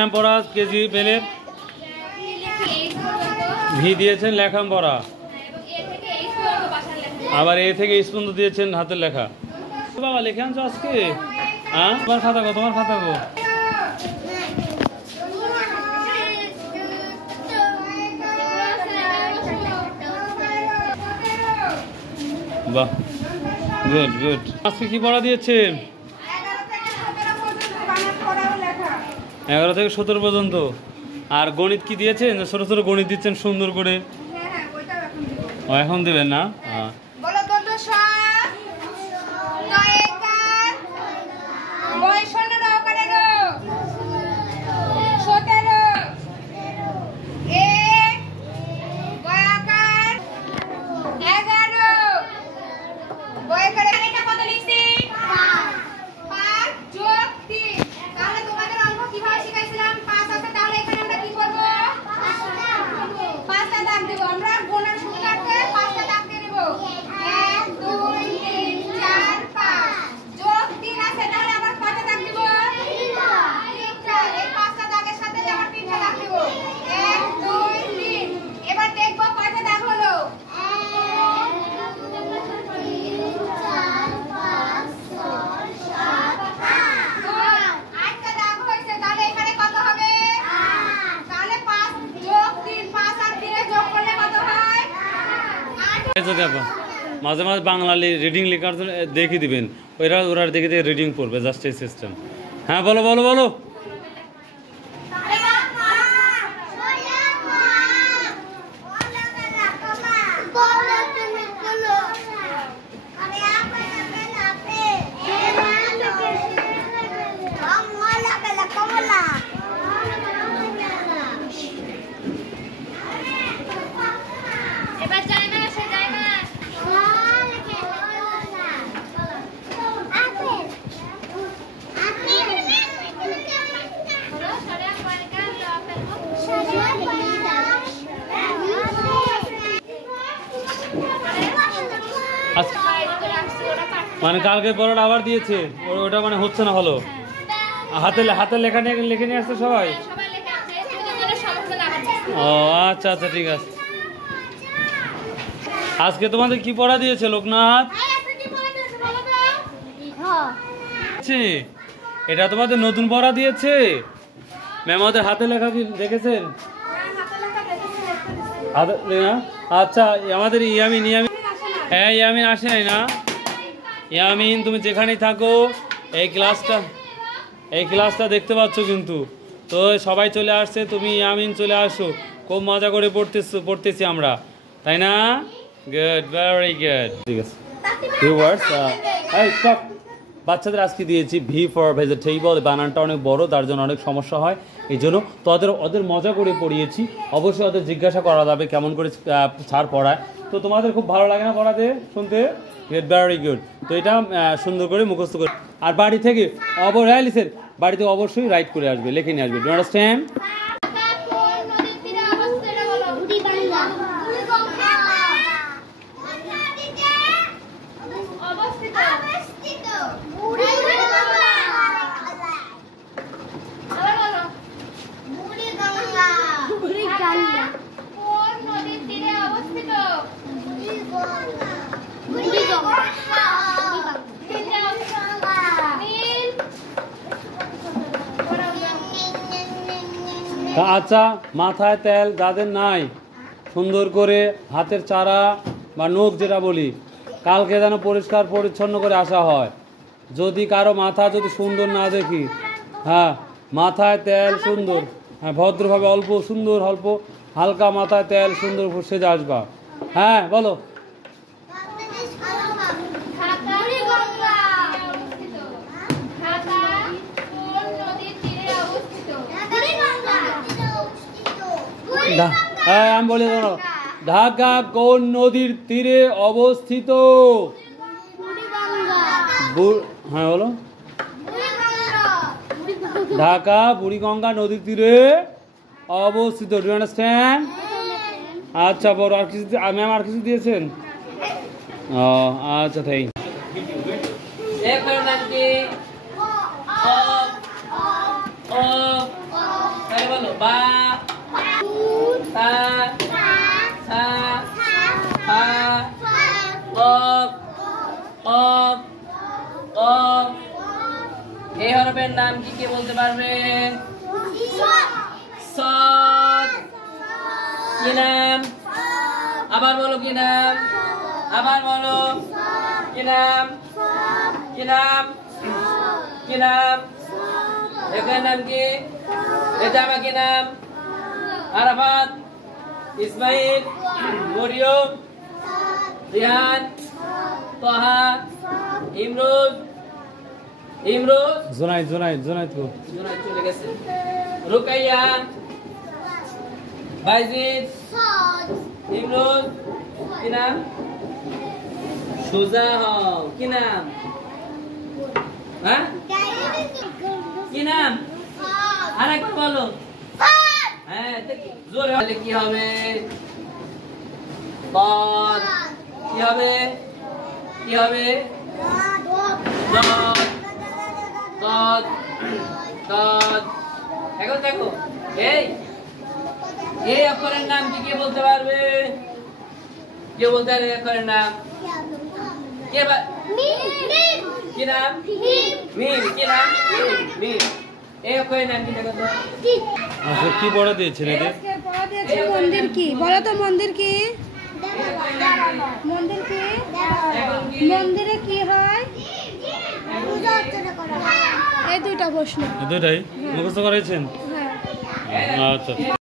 লেখাপড়া কেজি পেলে ভি দিয়েছেন লেখাপড়া, আবার এ থেকে ইস পর্যন্ত দিয়েছেন হাতের লেখা। বাবা লিখে আনছো আজকে? হ্যাঁ, তোমার খাতা গো, তোমার খাতা গো। বাহ, গুড গুড। আজকে কি পড়া দিয়েছে? 11 থেকে 17 পর্যন্ত। আর গণিত কি দিয়েছেন? ছোট ছোট গণিত দিচ্ছেন সুন্দর করে। এখন দেবেন না? হ্যাঁ। দেখো মাঝে মাঝে বাংলা রিডিং লেখার জন্য দেখে দিবেন, ওরা দেখে দেখে রিডিং পড়বে, জাস্ট এই সিস্টেম। হ্যাঁ বলো বলো বলো। মানে কালকে পড়াটা আবার দিয়েছে, ওটা মানে হচ্ছে না ভালো। হাতের লেখা নিয়ে লিখে নিয়ে আসছে সবাই। ও আচ্ছা আচ্ছা, ঠিক আছে। আজকে তোমাদের কি পড়া দিয়েছে লোকনাথ? এটা তোমাদের নতুন পড়া দিয়েছে? ম্যাম আমাদের হাতে লেখা কি দেখেছেন? আচ্ছা, আমাদের ইয়ামিন হ্যাঁ ইয়ামিন আসে নাই না? ইয়ামিন তুমি যেখানেই থাকো এই ক্লাসটা দেখতে পাচ্ছ কিন্তু। তো সবাই চলে আসছে, তুমি ইয়ামিন চলে আসো, খুব মজা করে পড়তেছি আমরা, তাই না? Good, very good. ঠিক আছে, বাচ্চাদের আজকে দিয়েছি ভি ফর ভেজিটেবল। বানানটা অনেক বড়, তার জন্য অনেক সমস্যা হয়, এই জন্য তো ওদের মজা করে পড়িয়েছি। অবশ্যই ওদের জিজ্ঞাসা করা যাবে কেমন করে স্যার পড়ায়। তো তোমাদের খুব ভালো লাগে না পড়াতে শুনতে? Very good. তো এটা সুন্দর করে মুখস্থ করে, আর বাড়ি থেকে বাড়িতে অবশ্যই রাইট করে আসবে, লিখে নিয়ে আসবে। Do understand? আচ্ছা, মাথায় তেল যাদের নাই, সুন্দর করে হাতের চারা বা নখ যেটা বলি, কালকে যেন পরিষ্কার পরিচ্ছন্ন করে আসা হয়। যদি কারো মাথা যদি সুন্দর না দেখি, হ্যাঁ মাথায় তেল সুন্দর, হ্যাঁ ভদ্রভাবে অল্প সুন্দর অল্প হালকা মাথায় তেল সুন্দর সেজে আসবা। হ্যাঁ বলো। হ্যাঁ আমি বলি, ঢাকা কোন নদীর তীরে অবস্থিত? হ্যাঁ বলো। ঢাকা বুড়িগঙ্গা নদীর তীরে অবস্থিত। Do you understand? আচ্ছা বড়, আর কিছু ম্যাম আর কিছু দিয়েছেন? ও আচ্ছা, থ্যাংক ইউ। বা তা সা ফা কফ কফ কফ। এই হরফের নাম কি কে বলতে পারবেন? সদ। কি নাম? আবার বলো কি নাম? আবার বলো কি নাম? কি নাম? কি নাম? এটার নাম কি? এটা আমার কি নাম? আরাফাত, ইসমাইল, মরিয়ম, রিহান, তোহা, ইমরুজ, ইমরুজ, জুনাইদ জুনাইদ জুনাইদ গো জুনাইদ চলে গেছে, রুকাইয়া, বাইজিদ, ইমরুজ, কি নাম? সুজা হও। কি নাম? হ্যাঁ কি নাম? আরেকবার বলো। হ্যাঁ জোরে হলে কি হবে? বদ। কি হবে? কি হবে? দদ দদ দদ। এখন দেখো এই অক্ষরের নাম কি কে বলতে পারবে? কে বলতে পারবে অক্ষরের নাম? কে কি নাম? মিম। কি নাম? মিম। এই অক্ষরের নাম কি দেখো তো? আচ্ছা কি পড়া দিয়েছেন এদের? মন্দির কি বলো তো? মন্দির কি? মন্দির কি? মন্দিরে কি হয়? এই দুইটা প্রশ্ন। এই দুইটাই মুখস্থ করেছেন? হ্যাঁ। আচ্ছা।